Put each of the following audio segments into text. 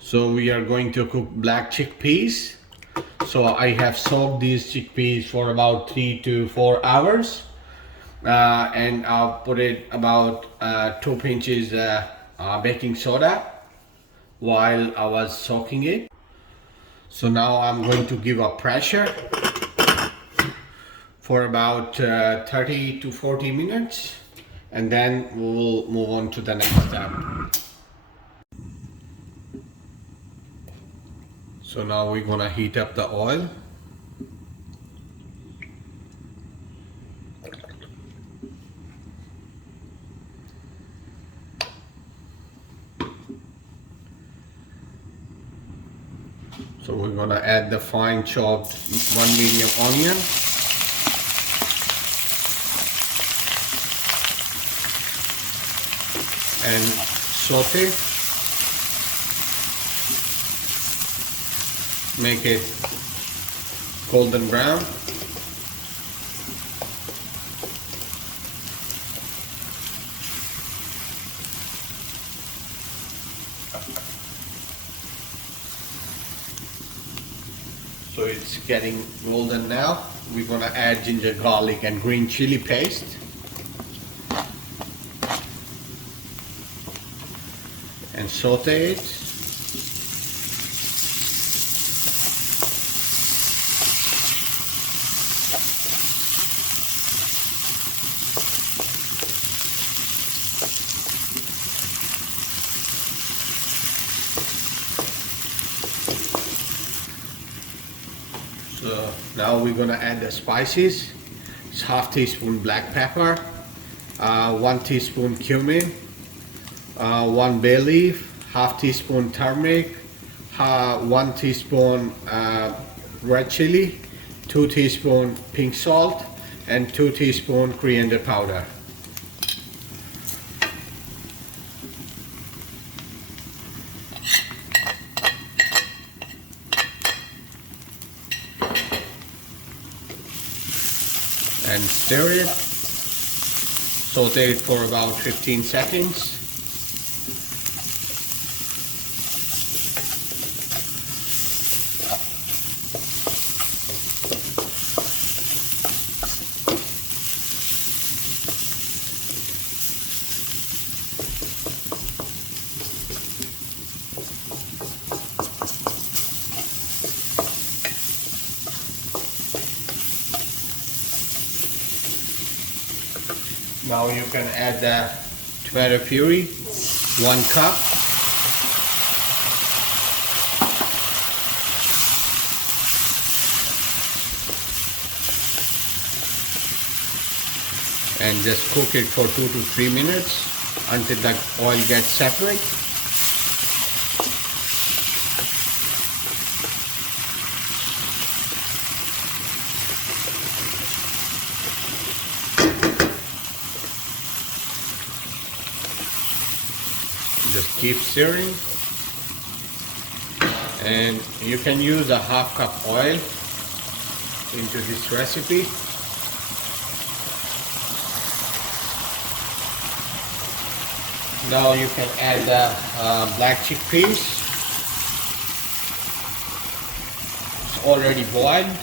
So we are going to cook black chickpeas. So I have soaked these chickpeas for about 3 to 4 hours, and I'll put it about 2 pinches baking soda while I was soaking it. So now I'm going to give a pressure for about 30 to 40 minutes, and then we'll move on to the next step. So now we're gonna heat up the oil. So we're gonna add the fine chopped 1 medium onion, and saute. Make it golden brown. So it's getting golden now. We're gonna add ginger, garlic, and green chili paste. And saute it. So now we're gonna add the spices. It's half teaspoon black pepper, 1 teaspoon cumin, 1 bay leaf, half teaspoon turmeric, 1 teaspoon red chili, 2 teaspoon pink salt, and 2 teaspoon coriander powder. And stir it. Saute it for about 15 seconds. Now you can add the tomato puree, 1 cup. And just cook it for 2 to 3 minutes until the oil gets separate. Just keep stirring, and you can use a half cup oil into this recipe. Now you can add the black chickpeas. It's already boiled.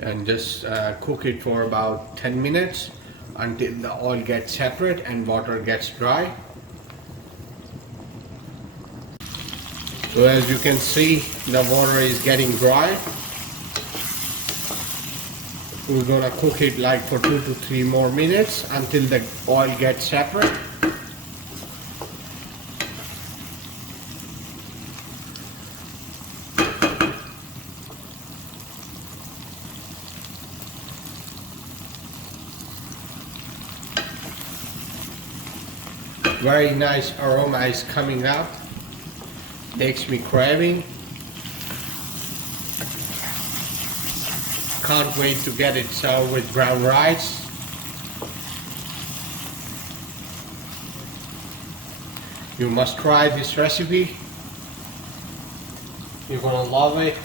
And just cook it for about 10 minutes until the oil gets separate and water gets dry. So as you can see, the water is getting dry. We're gonna cook it like for 2 to 3 more minutes until the oil gets separate. Very nice aroma is coming up. Makes me craving. Can't wait to get it served with brown rice. You must try this recipe. You're gonna love it.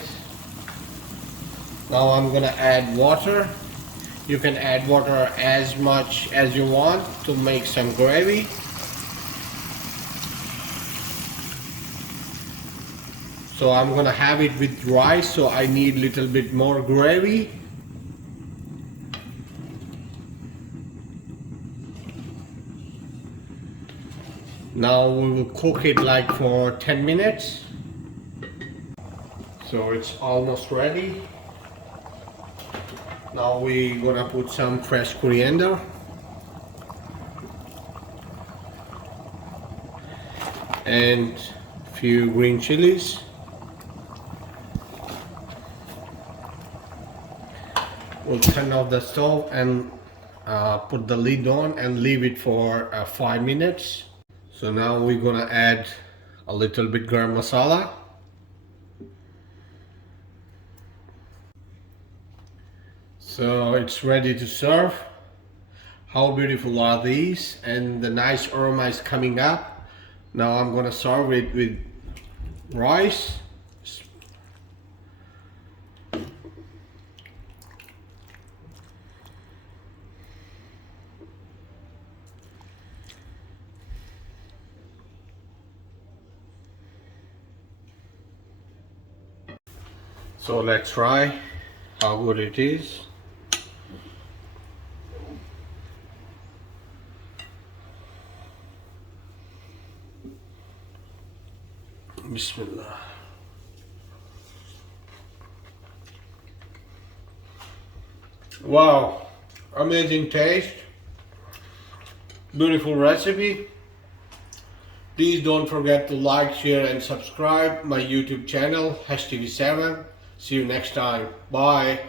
Now I'm gonna add water. You can add water as much as you want to make some gravy. So I'm gonna have it with rice, so I need a little bit more gravy. Now we will cook it like for 10 minutes. So it's almost ready. Now we're gonna put some fresh coriander. And a few green chilies. We'll turn off the stove and put the lid on and leave it for 5 minutes. So now we're gonna add a little bit garam masala. So it's ready to serve. How beautiful are these? And the nice aroma is coming up. Now I'm gonna serve it with rice. So let's try how good it is. Bismillah. Wow, amazing taste, beautiful recipe. Please don't forget to like, share and subscribe my YouTube channel, HTV7. See you next time. Bye.